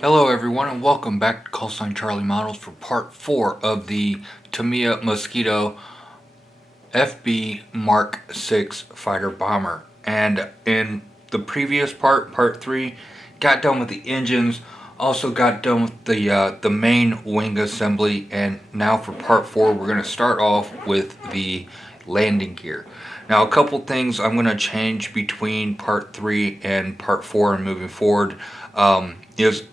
Hello everyone and welcome back to Callsign Charlie Models for part 4 of the Tamiya Mosquito FB Mark 6 fighter bomber. And in the previous part 3, got done with the engines, also got done with the main wing assembly, and now for part 4 we're going to start off with the landing gear. Now a couple things I'm going to change between part 3 and part 4 and moving forward is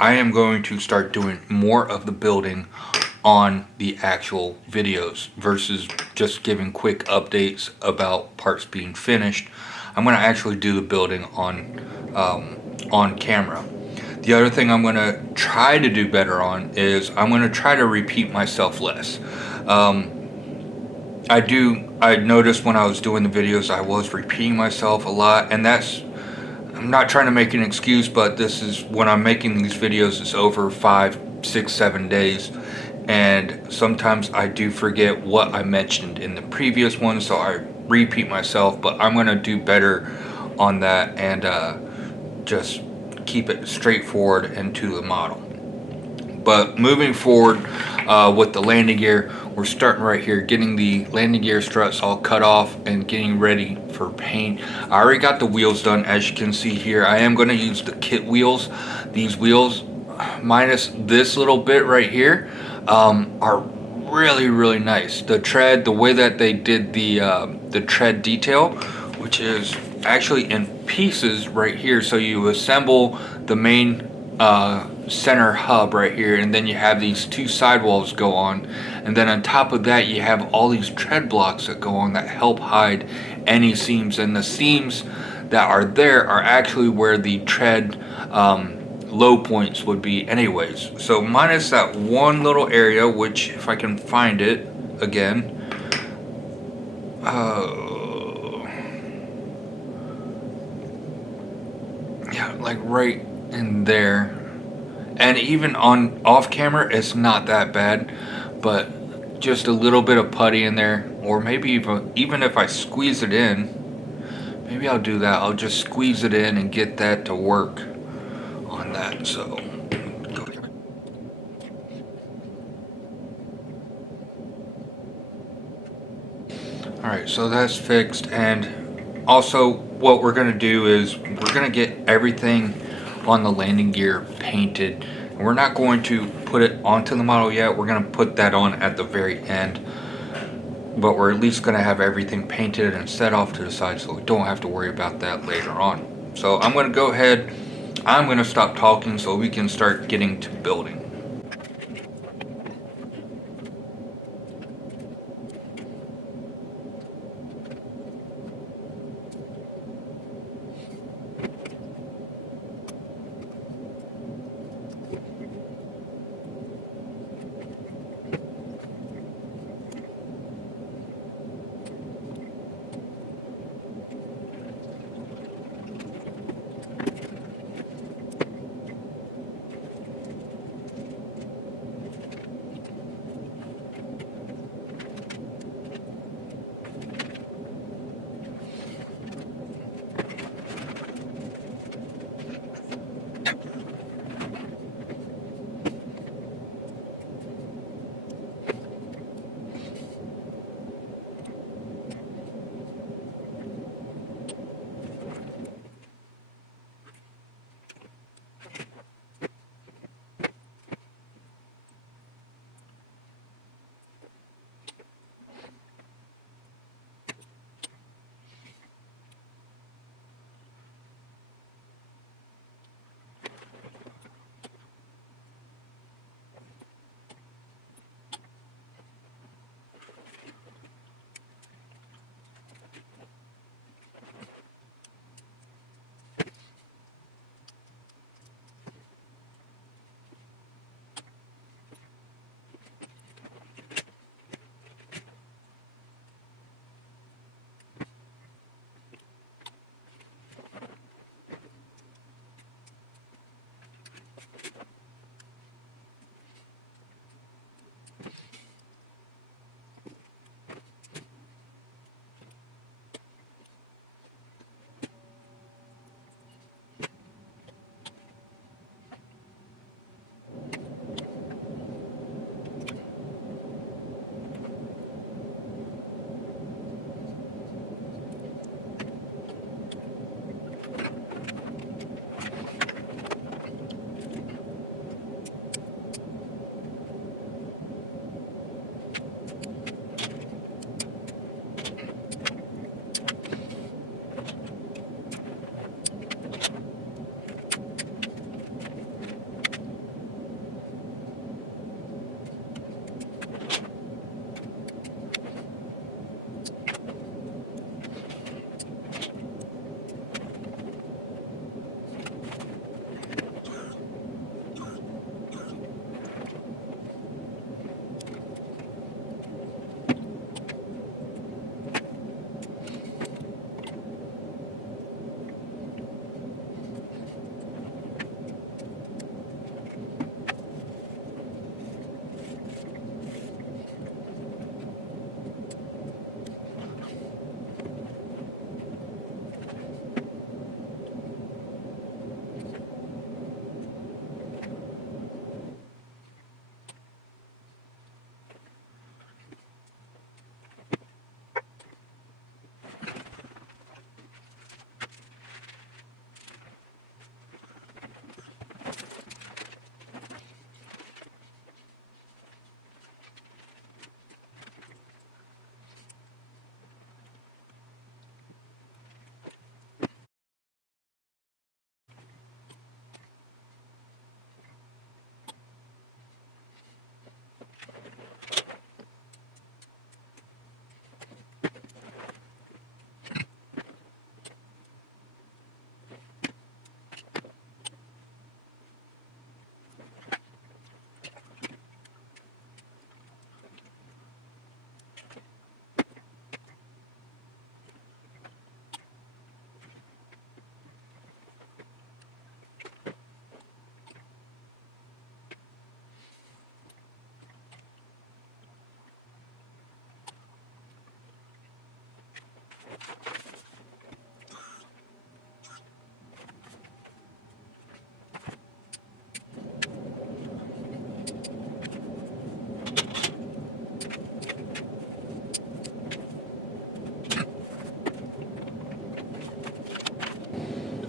I am going to start doing more of the building on the actual videos versus just giving quick updates about parts being finished. I'm going to actually do the building on camera. The other thing I'm going to try to do better on is I'm going to try to repeat myself less. I noticed when I was doing the videos I was repeating myself a lot, and I'm not trying to make an excuse, but this is when I'm making these videos, it's over 5, 6, 7 days, and sometimes I do forget what I mentioned in the previous one, so I repeat myself. But I'm gonna do better on that and just keep it straightforward and to the model. But moving forward with the landing gear, we're starting right here, getting the landing gear struts all cut off and getting ready for paint. I already got the wheels done, as you can see here. I am going to use the kit wheels. These wheels, minus this little bit right here, are really nice. The tread, the way that they did the tread detail, which is actually in pieces right here. So you assemble the main center hub right here, and then you have these two sidewalls go on, and then on top of that you have all these tread blocks that go on that help hide any seams, and the seams that are there are actually where the tread low points would be anyways. So minus that one little area, which if I can find it again, yeah, like right in there. And even on off camera it's not that bad, but just a little bit of putty in there, or maybe even if I squeeze it in, maybe I'll do that. I'll just squeeze it in and get that to work on that. So alright, so that's fixed. And also what we're going to do is we're going to get everything on the landing gear painted. And we're not going to put it onto the model yet. We're going to put that on at the very end. But we're at least going to have everything painted and set off to the side so we don't have to worry about that later on. So I'm going to go ahead. I'm going to stop talking so we can start getting to building.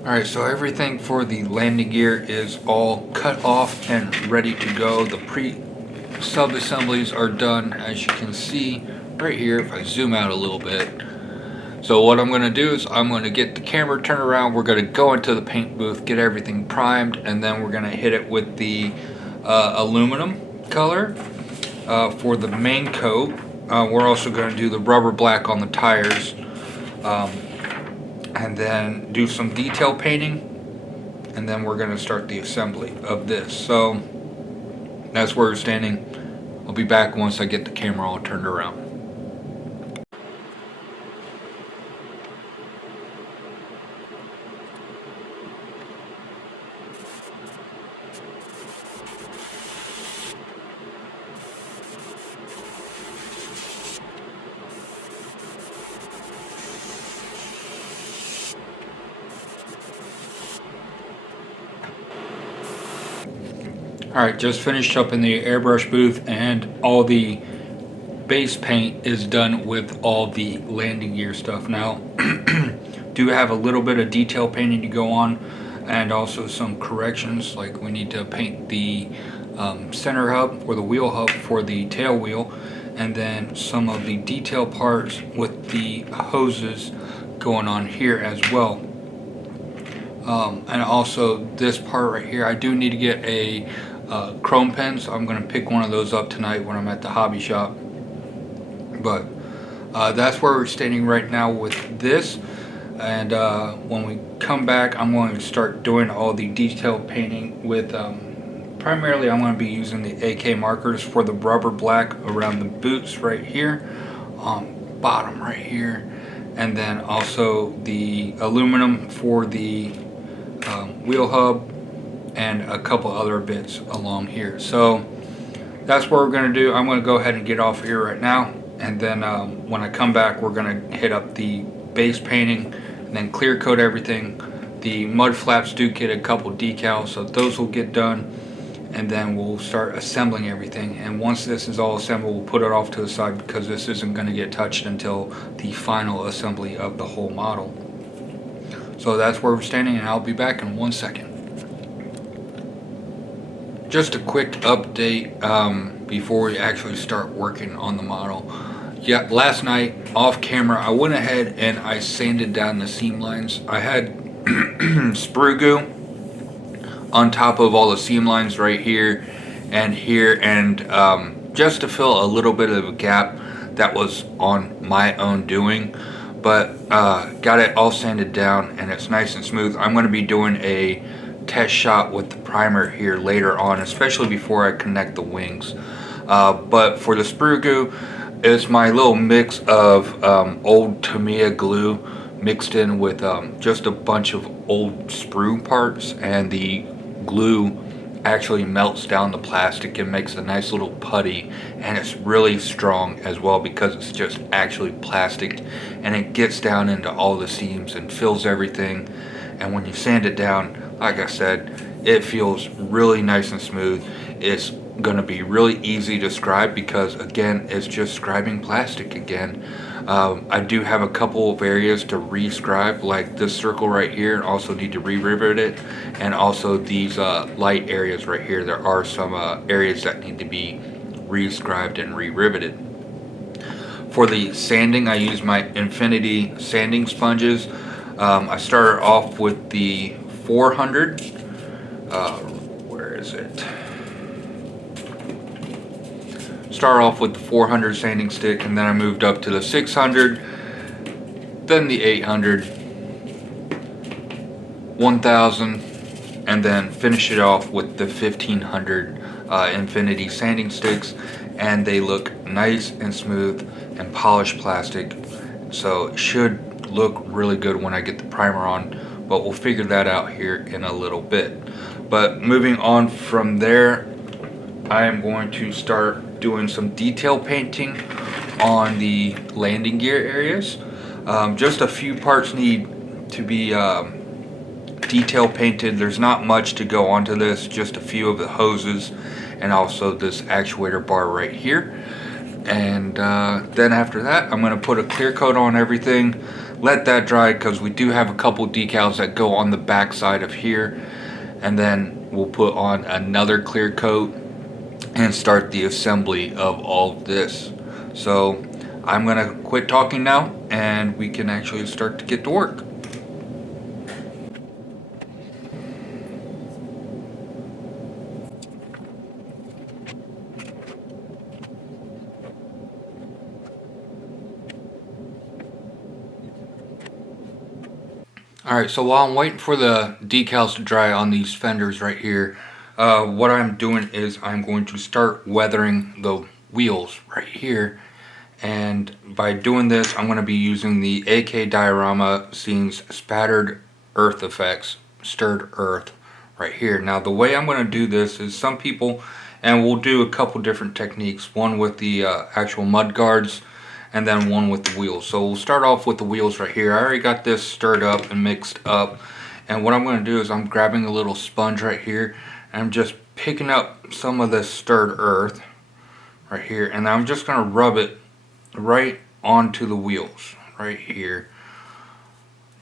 Alright, so everything for the landing gear is all cut off and ready to go. The sub-assemblies are done, as you can see right here if I zoom out a little bit. So what I'm going to do is I'm going to get the camera turned around, we're going to go into the paint booth, get everything primed, and then we're going to hit it with the aluminum color for the main coat. We're also going to do the rubber black on the tires, and then do some detail painting, and then we're going to start the assembly of this. So that's where we're standing. I'll be back once I get the camera all turned around. Alright, just finished up in the airbrush booth, and all the base paint is done with all the landing gear stuff. Now, do have a little bit of detail painting to go on, and also some corrections, like we need to paint the center hub or the wheel hub for the tail wheel, and then some of the detail parts with the hoses going on here as well. And also this part right here, I do need to get a chrome pen, so I'm going to pick one of those up tonight when I'm at the hobby shop. But that's where we're standing right now with this, and when we come back I'm going to start doing all the detail painting with primarily I'm going to be using the AK markers for the rubber black around the boots right here, bottom right here, and then also the aluminum for the wheel hub, and a couple other bits along here. So that's what we're going to do. I'm going to go ahead and get off here right now, and then when I come back we're going to hit up the base painting and then clear coat everything. The mud flaps do get a couple decals, so those will get done, and then we'll start assembling everything. And once this is all assembled, we'll put it off to the side because this isn't going to get touched until the final assembly of the whole model. So that's where we're standing, and I'll be back in 1 second. Just a quick update before we actually start working on the model. Yeah, last night off camera I went ahead and I sanded down the seam lines. I had sprue goo on top of all the seam lines right here, and just to fill a little bit of a gap that was on my own doing. But got it all sanded down and it's nice and smooth. I'm going to be doing a test shot with the primer here later on, especially before I connect the wings. But for the sprue goo, it's my little mix of old Tamiya glue mixed in with just a bunch of old sprue parts, and the glue actually melts down the plastic and makes a nice little putty, and it's really strong as well because it's just actually plastic, and it gets down into all the seams and fills everything. And when you sand it down, like I said, it feels really nice and smooth. It's going to be really easy to scribe because, again, it's just scribing plastic again. I do have a couple of areas to re-scribe, like this circle right here. Also need to re-rivet it, and also these light areas right here. There are some areas that need to be re-scribed and re-riveted. For the sanding, I use my Infinity sanding sponges. I started off with the 400. Where is it? Start off with the 400 sanding stick, and then I moved up to the 600, then the 800, 1000, and then finish it off with the 1500 Infinity sanding sticks, and they look nice and smooth and polished plastic, so it should look really good when I get the primer on, but we'll figure that out here in a little bit. But moving on from there, I am going to start doing some detail painting on the landing gear areas. Just a few parts need to be detail painted. There's not much to go onto this, just a few of the hoses and also this actuator bar right here. And then after that, I'm going to put a clear coat on everything, let that dry, because we do have a couple decals that go on the back side of here, and then we'll put on another clear coat and start the assembly of all of this. So I'm going to quit talking now and we can actually start to get to work. Alright, so while I'm waiting for the decals to dry on these fenders right here, what I'm doing is I'm going to start weathering the wheels right here. And by doing this, I'm going to be using the AK Diorama Scenes Spattered Earth Effects, Stirred Earth right here. Now the way I'm going to do this is some people, and we'll do a couple different techniques, one with the actual mud guards and then one with the wheels. So we'll start off with the wheels right here. I already got this stirred up and mixed up, and what I'm going to do is I'm grabbing a little sponge right here and I'm just picking up some of this stirred earth right here, and I'm just going to rub it right onto the wheels right here,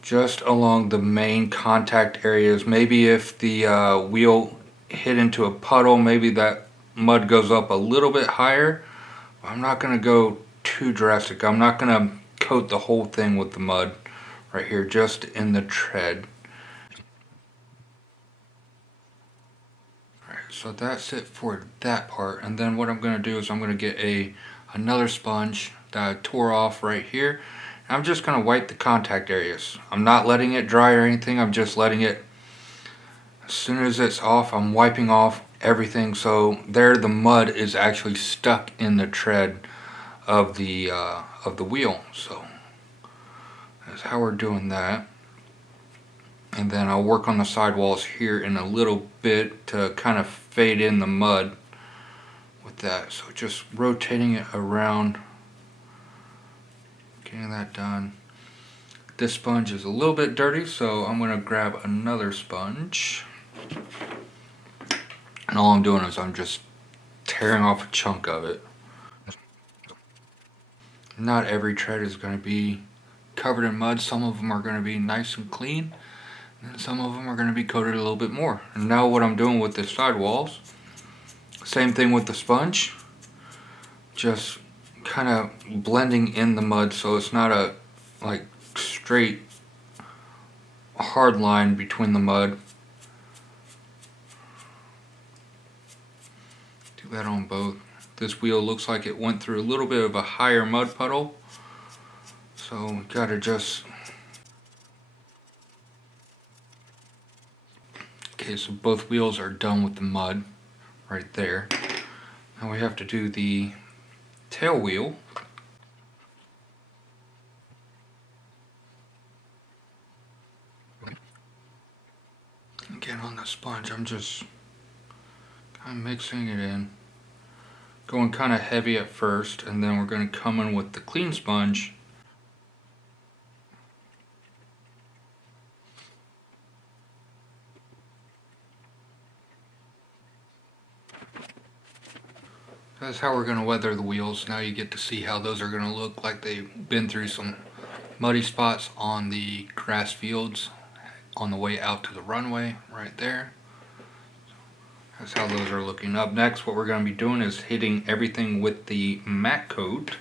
just along the main contact areas. Maybe if the wheel hit into a puddle, maybe that mud goes up a little bit higher. I'm not going to go too drastic. I'm not going to coat the whole thing with the mud right here, just in the tread. Alright, so that's it for that part. And then what I'm going to do is I'm going to get another sponge that I tore off right here. I'm just going to wipe the contact areas. I'm not letting it dry or anything. I'm just letting it, as soon as it's off, I'm wiping off everything. So there, the mud is actually stuck in the tread of the wheel. So that's how we're doing that. And then I'll work on the sidewalls here in a little bit to kind of fade in the mud with that. So just rotating it around, getting that done. This sponge is a little bit dirty, so I'm going to grab another sponge. And all I'm doing is I'm just tearing off a chunk of it. Not every tread is going to be covered in mud. Some of them are going to be nice and clean, and some of them are going to be coated a little bit more. And now what I'm doing with the sidewalls, same thing with the sponge, just kind of blending in the mud so it's not a like straight hard line between the mud. Do that on both. This wheel looks like it went through a little bit of a higher mud puddle, so we gotta just... Okay, so both wheels are done with the mud right there. Now we have to do the tail wheel. Again, on the sponge, I'm just kind of mixing it in, going kind of heavy at first, and then we're going to come in with the clean sponge. That's how we're going to weather the wheels. Now you get to see how those are going to look like they've been through some muddy spots on the grass fields on the way out to the runway right there. That's how those are looking. Up next, what we're going to be doing is hitting everything with the matte coat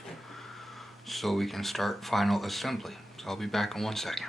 so we can start final assembly. So I'll be back in 1 second.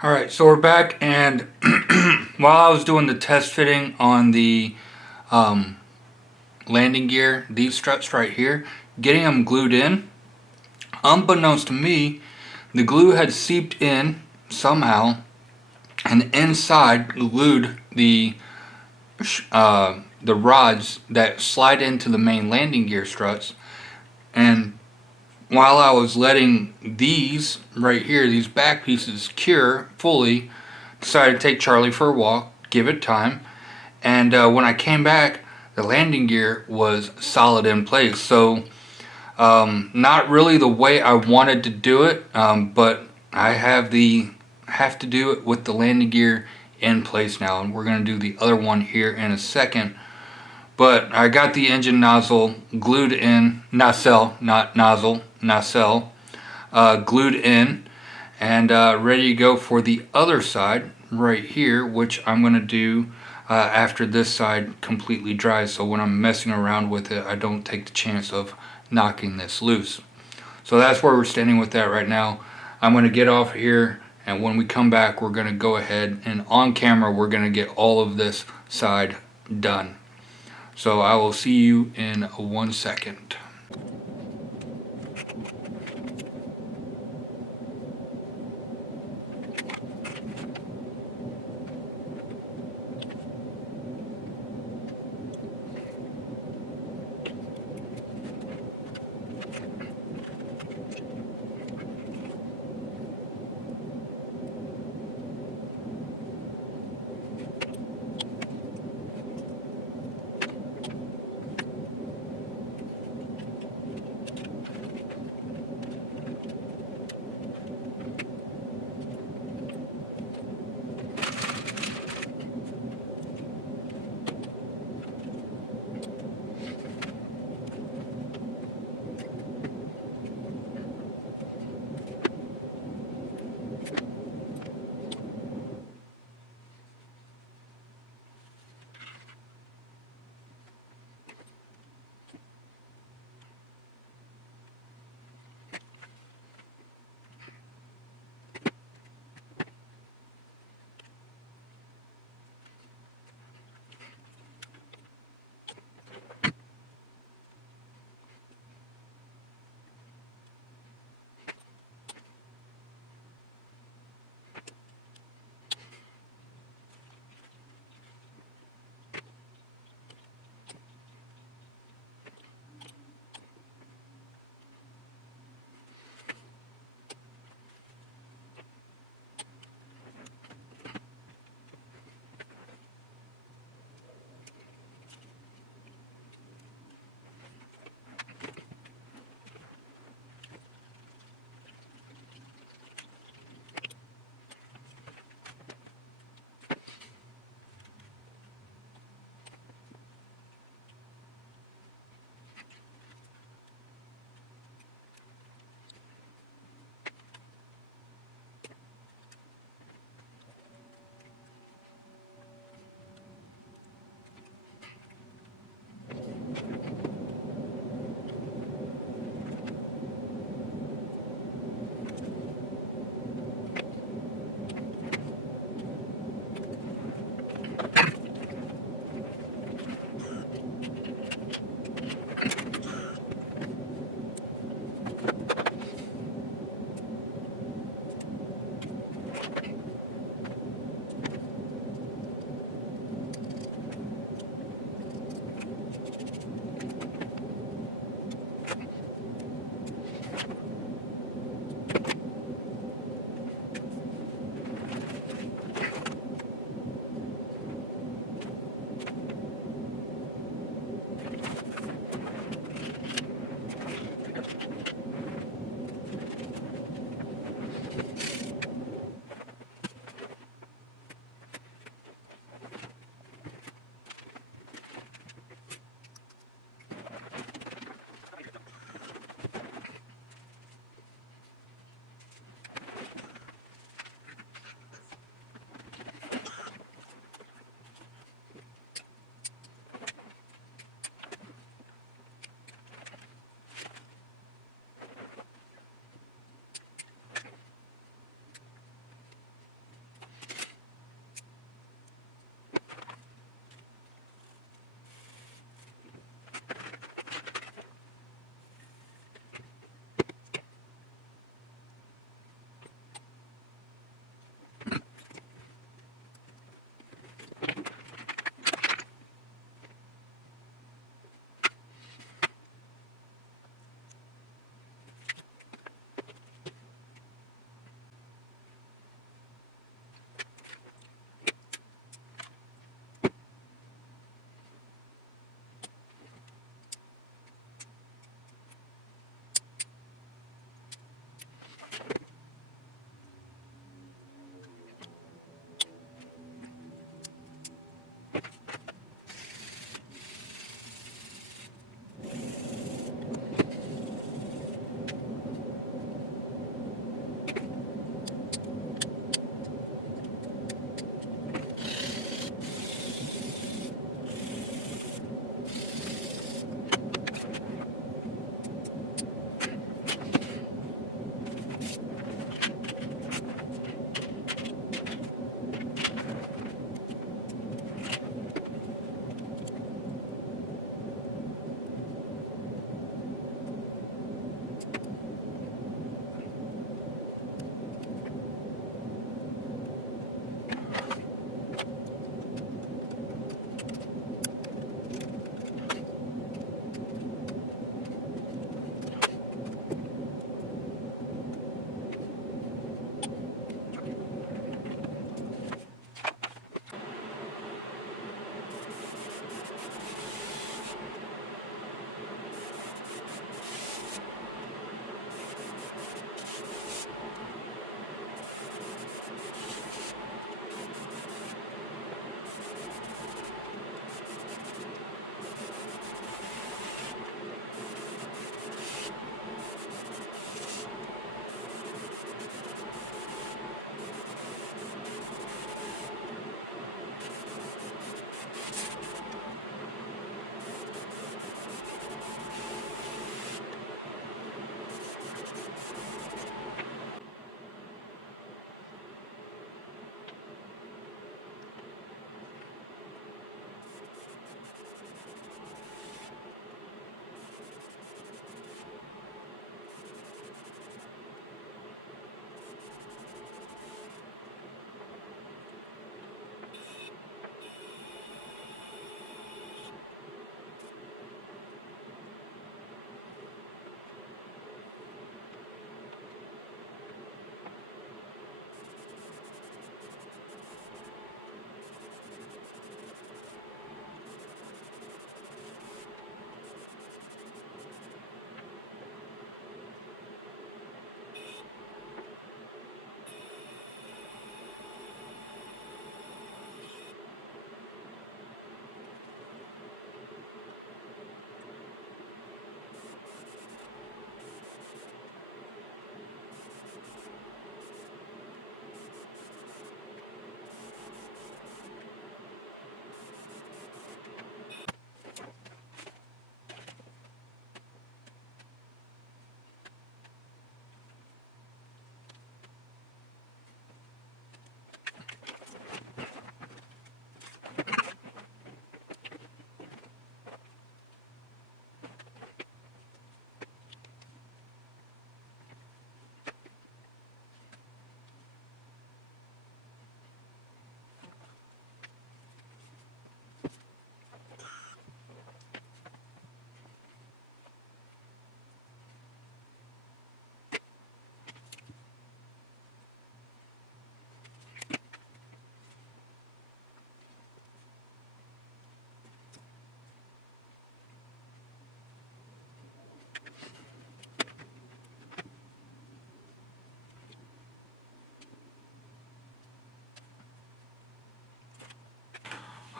Alright, so we're back, and while I was doing the test fitting on the landing gear, these struts right here, getting them glued in, unbeknownst to me, the glue had seeped in somehow, and inside glued the rods that slide into the main landing gear struts. And while I was letting these right here, these back pieces cure fully, decided to take Charlie for a walk, give it time, and when I came back, the landing gear was solid in place. So not really the way I wanted to do it, but I have to do it with the landing gear in place now, and we're going to do the other one here in a second. But I got the engine nozzle glued in, nacelle, not nozzle, nacelle, glued in, and ready to go for the other side right here, which I'm going to do after this side completely dries, so when I'm messing around with it, I don't take the chance of knocking this loose. So that's where we're standing with that right now. I'm going to get off here, and when we come back, we're going to go ahead and on camera we're going to get all of this side done. So I will see you in 1 second.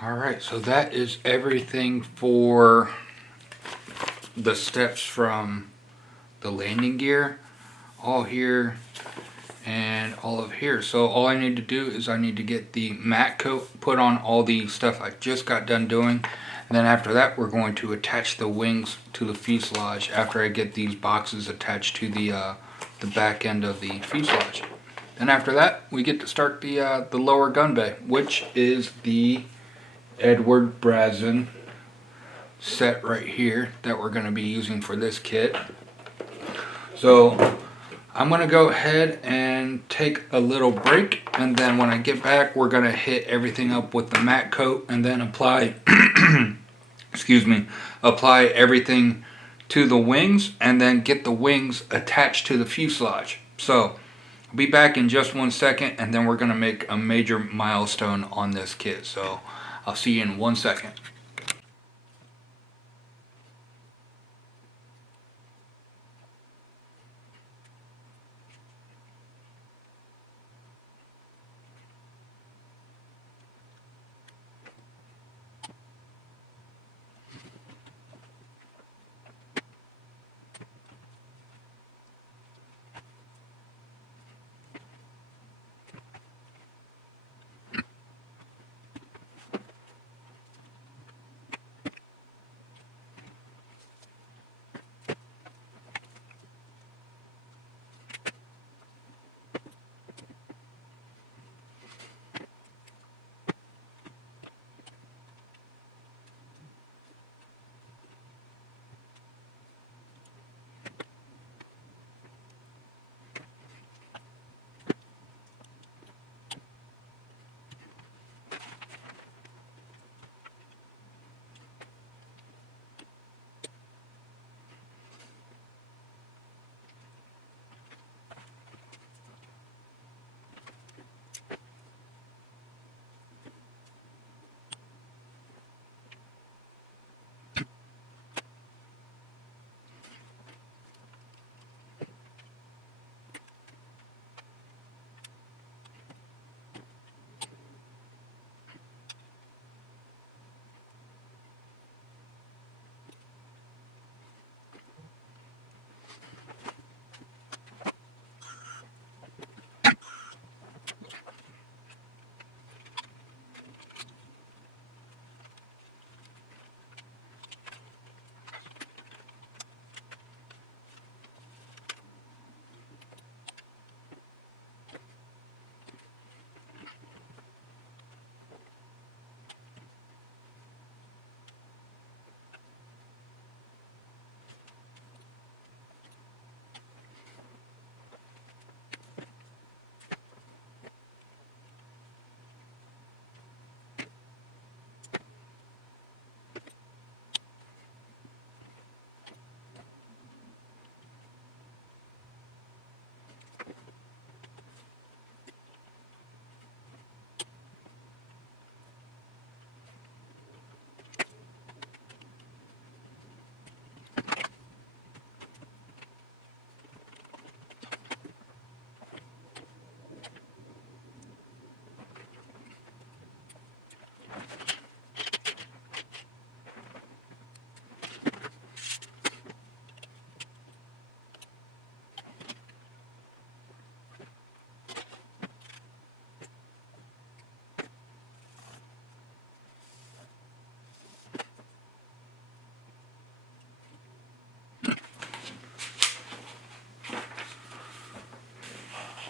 Alright, so that is everything for the steps from the landing gear, all here and all of here. So all I need to do is I need to get the matte coat put on all the stuff I just got done doing, and then after that we're going to attach the wings to the fuselage after I get these boxes attached to the back end of the fuselage. And after that we get to start the lower gun bay, which is the Edward Brazen set right here that we're going to be using for this kit. So I'm going to go ahead and take a little break, and then when I get back we're going to hit everything up with the matte coat and then apply excuse me, apply everything to the wings and then get the wings attached to the fuselage. So I'll be back in just 1 second, and then we're going to make a major milestone on this kit. So I'll see you in 1 second.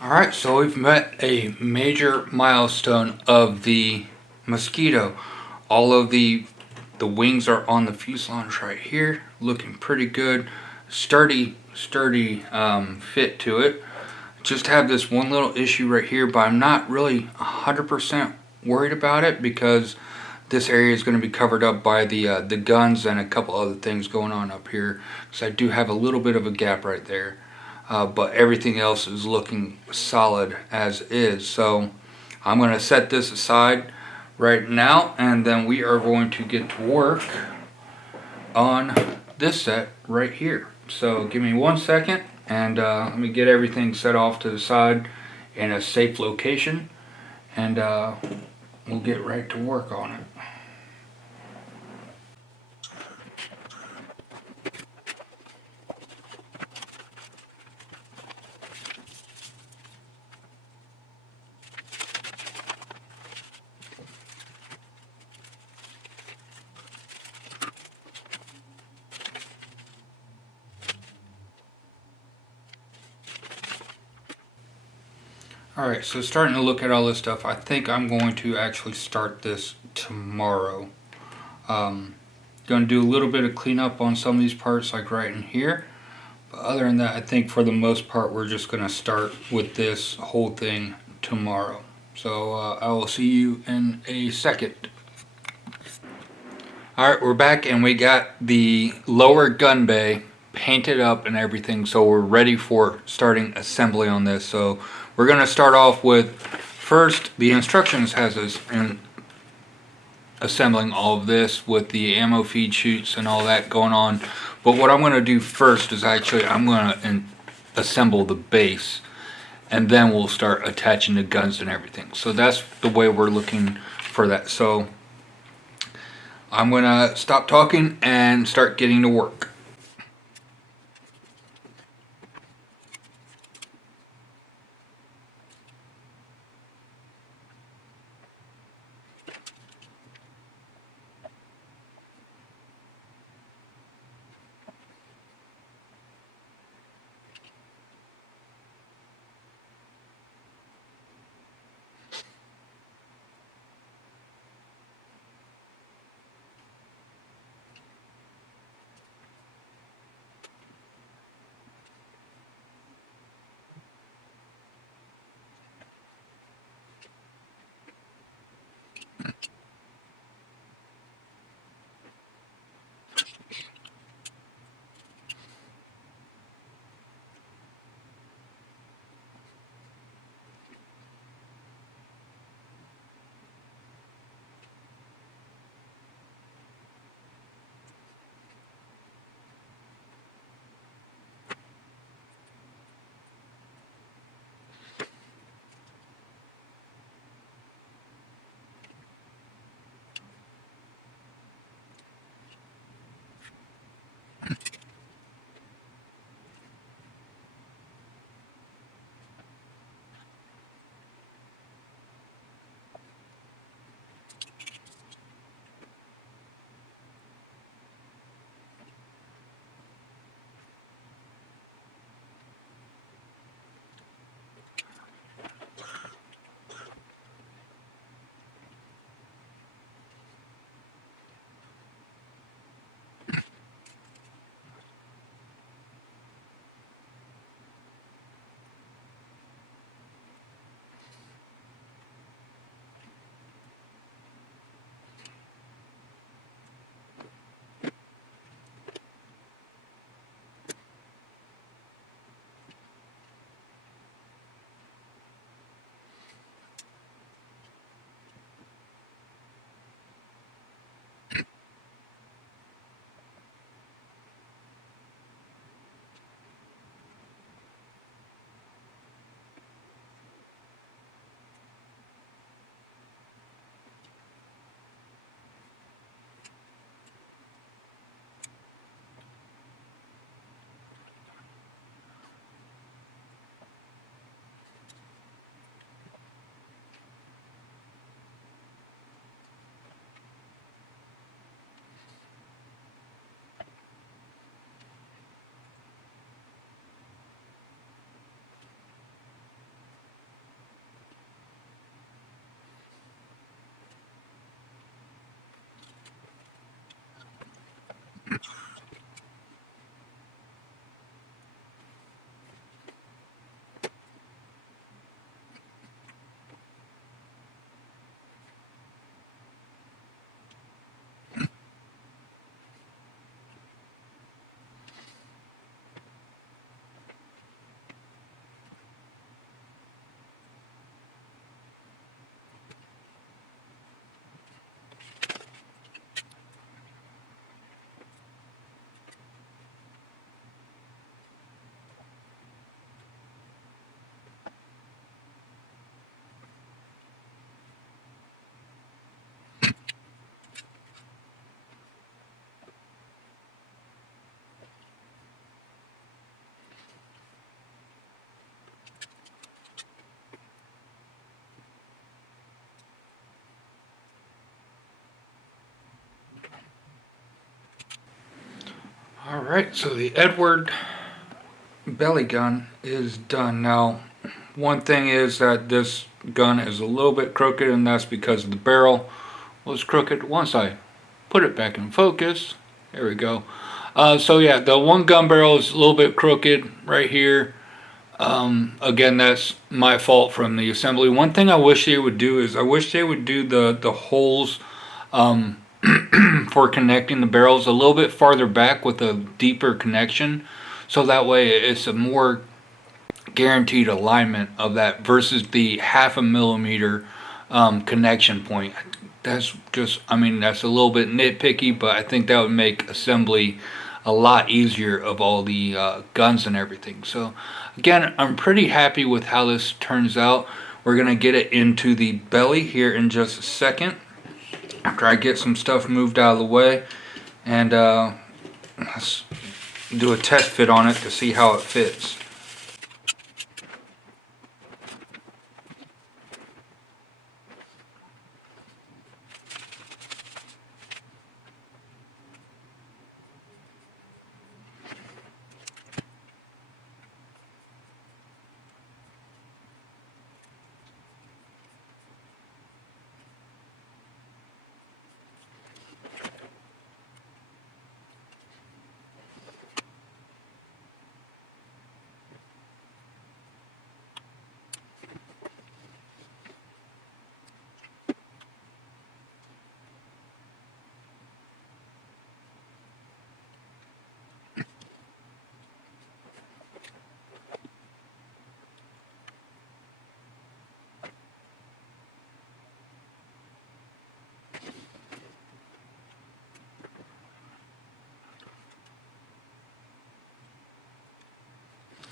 Alright, so we've met a major milestone of the Mosquito. All of the wings are on the fuselage right here, looking pretty good. Sturdy fit to it. Just have this one little issue right here, but I'm not really 100% worried about it because this area is going to be covered up by the guns and a couple other things going on up here. So I do have a little bit of a gap right there. But everything else is looking solid as is. So I'm going to set this aside right now, and then we are going to get to work on this set right here. So give me 1 second, and let me get everything set off to the side in a safe location, and we'll get right to work on it. Alright, so starting to look at all this stuff, I think I'm going to actually start this tomorrow. Going to do a little bit of cleanup on some of these parts, like right in here. But other than that, I think for the most part, we're just going to start with this whole thing tomorrow. So I will see you in a second. Alright, we're back and we got the lower gun bay painted up and everything, so we're ready for starting assembly on this. So we're going to start off with, first, the instructions has us in assembling all of this with the ammo feed chutes and all that going on. But what I'm going to do first is actually I'm going to assemble the base, and then we'll start attaching the guns and everything. So that's the way we're looking for that. So I'm going to stop talking and start getting to work. Alright, so the Edward belly gun is done. Now, one thing is that this gun is a little bit crooked, and that's because the barrel was crooked. Once I put it back in focus, there we go. So yeah, the one gun barrel is a little bit crooked right here. Again, that's my fault from the assembly. One thing I wish they would do is I wish they would do the holes for connecting the barrels a little bit farther back with a deeper connection, so that way it's a more guaranteed alignment of that versus the 0.5 millimeter connection point. That's just, I mean, that's a little bit nitpicky, but I think that would make assembly a lot easier of all the guns and everything. So again, I'm pretty happy with how this turns out. We're gonna get it into the belly here in just a second after I get some stuff moved out of the way, and let's do a test fit on it to see how it fits.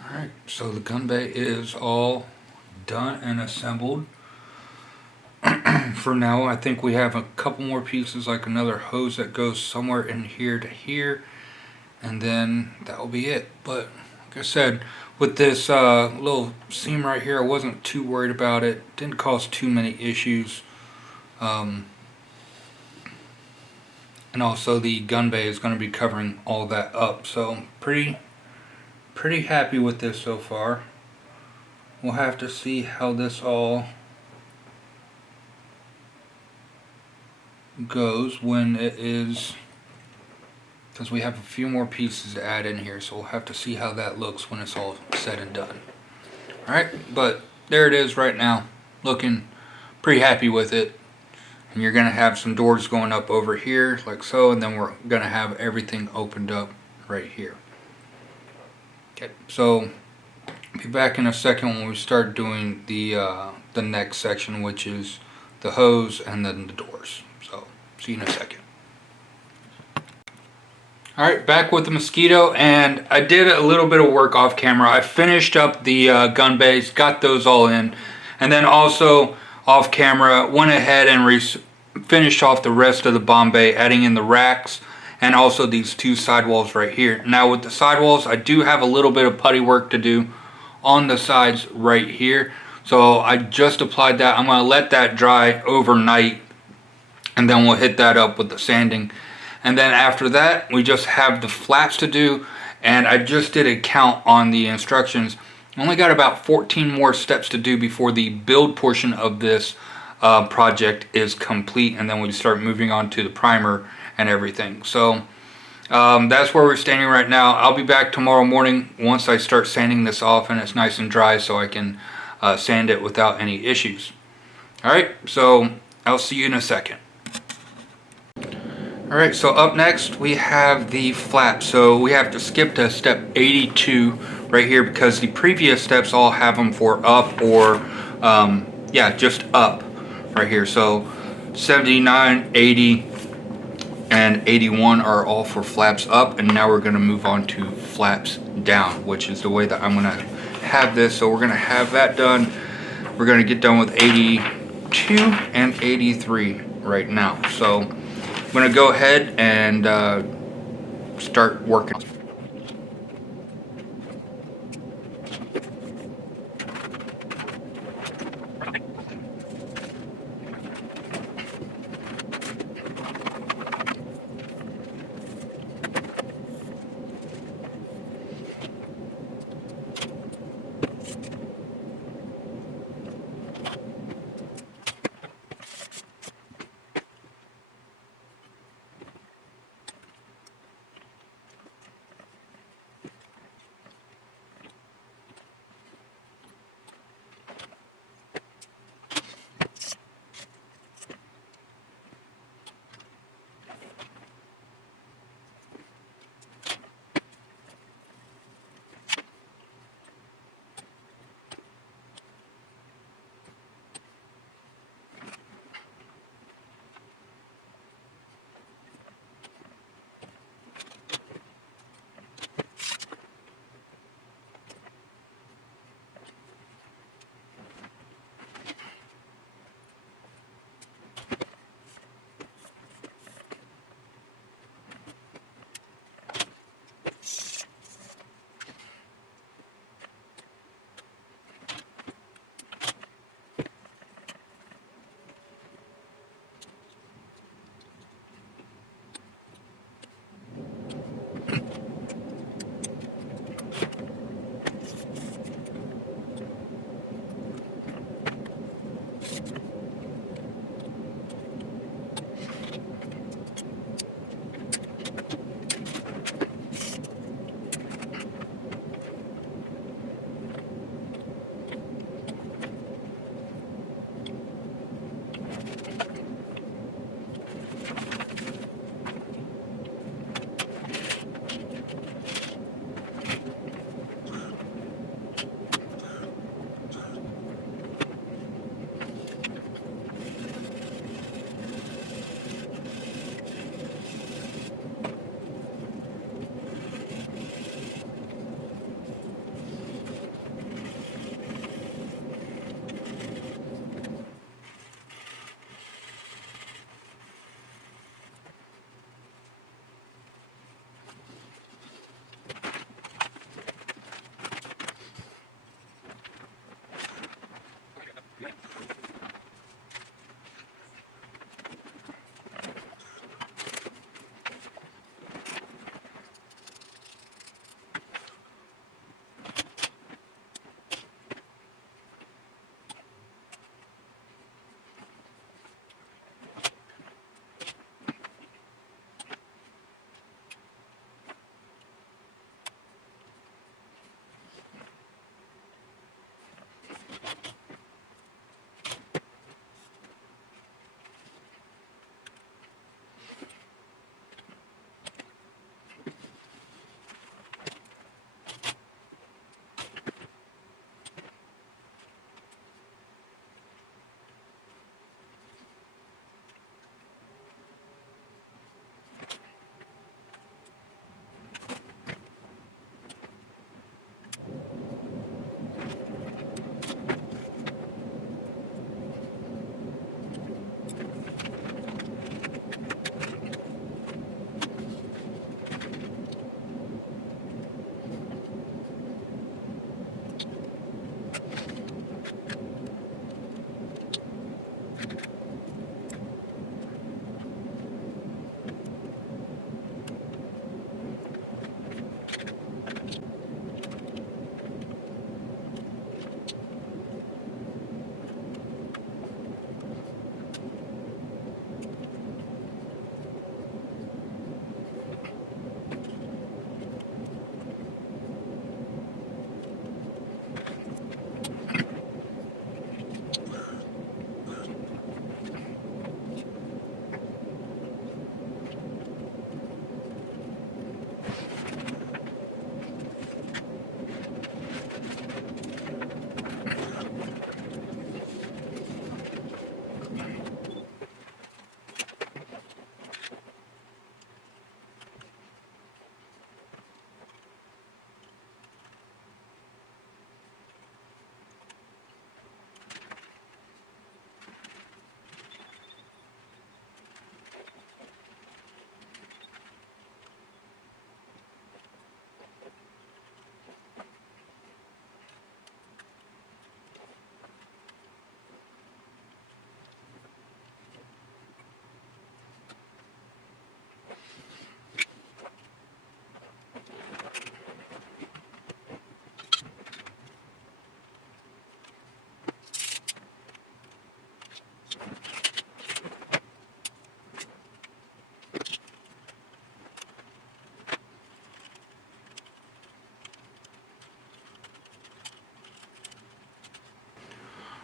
Alright, so the gun bay is all done and assembled. For now, I think we have a couple more pieces, like another hose that goes somewhere in here to here, and then that will be it. But like I said, with this little seam right here, I wasn't too worried about it. Didn't cause too many issues. And also the gun bay is going to be covering all that up, so pretty happy with this so far. We'll have to see how this all goes when it is, because we have a few more pieces to add in here, so we'll have to see how that looks when it's all said and done. Alright, but there it is right now, looking pretty happy with it. And you're going to have some doors going up over here like so, and then we're going to have everything opened up right here. Okay, so I'll be back in a second when we start doing the next section, which is the hose and then the doors. So see you in a second. Alright, back with the Mosquito, and I did a little bit of work off camera. I finished up the gun bays, got those all in, and then also off camera went ahead and finished off the rest of the bomb bay, adding in the racks and also these two sidewalls right here. Now with the sidewalls, I do have a little bit of putty work to do on the sides right here, so I just applied that. I'm going to let that dry overnight, and then we'll hit that up with the sanding. And then after that, we just have the flaps to do, and I just did a count on the instructions. Only got about 14 more steps to do before the build portion of this project is complete, and then we start moving on to the primer and everything. So that's where we're standing right now. I'll be back tomorrow morning once I start sanding this off and it's nice and dry, so I can sand it without any issues. Alright, so I'll see you in a second. Alright, so up next we have the flap. So we have to skip to step 82 right here, because the previous steps all have them for up or yeah, just up right here. So 79, 80, and 81 are all for flaps up, and now we're going to move on to flaps down, which is the way that I'm going to have this. So we're going to have that done. We're going to get done with 82 and 83 right now. So I'm going to go ahead and start working.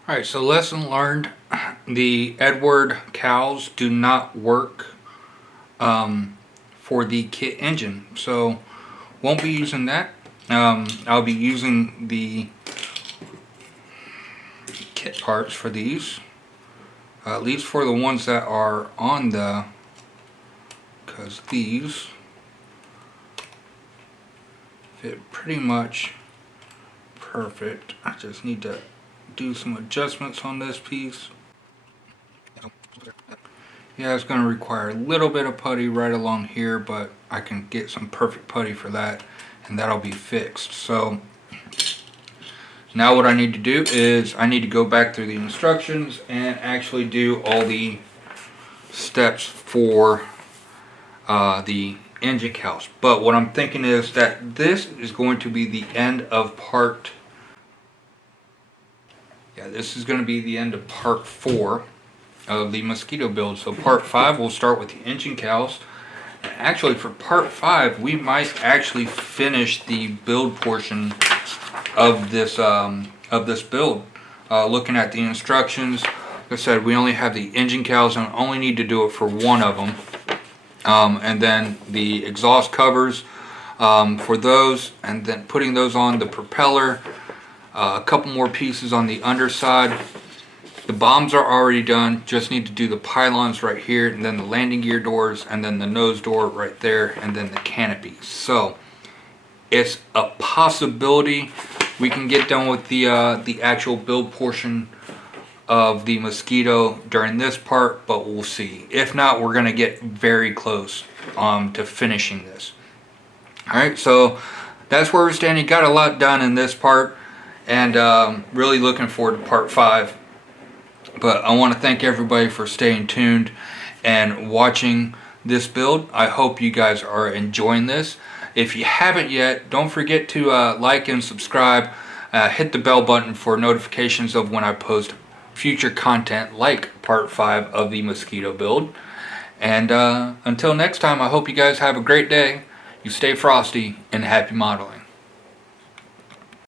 Alright, so lesson learned. The Edward cowls do not work for the kit engine, so won't be using that. I'll be using the kit parts for these, at least for the ones that are on the, because these fit pretty much perfect. I just need to do some adjustments on this piece. Yeah, it's going to require a little bit of putty right along here, but I can get some perfect putty for that, and that'll be fixed. So now what I need to do is I need to go back through the instructions and actually do all the steps for the engine cowls. But what I'm thinking is that this is going to be the end of part. Yeah, this is going to be the end of part 4 of the Mosquito build. So part 5 we'll start with the engine cowls. And actually for part 5 we might actually finish the build portion of this build. Looking at the instructions, like I said, we only have the engine cowls and only need to do it for one of them. And then the exhaust covers for those, and then putting those on the propeller. A couple more pieces on the underside. The bombs are already done, just need to do the pylons right here, and then the landing gear doors, and then the nose door right there, and then the canopy. So it's a possibility we can get done with the actual build portion of the Mosquito during this part, but we'll see. If not, we're going to get very close to finishing this. Alright, so that's where we're standing. Got a lot done in this part, and really looking forward to part 5. But I want to thank everybody for staying tuned and watching this build. I hope you guys are enjoying this. If you haven't yet, don't forget to like and subscribe. Hit the bell button for notifications of when I post future content like part 5 of the Mosquito build. And until next time, I hope you guys have a great day. You stay frosty and happy modeling.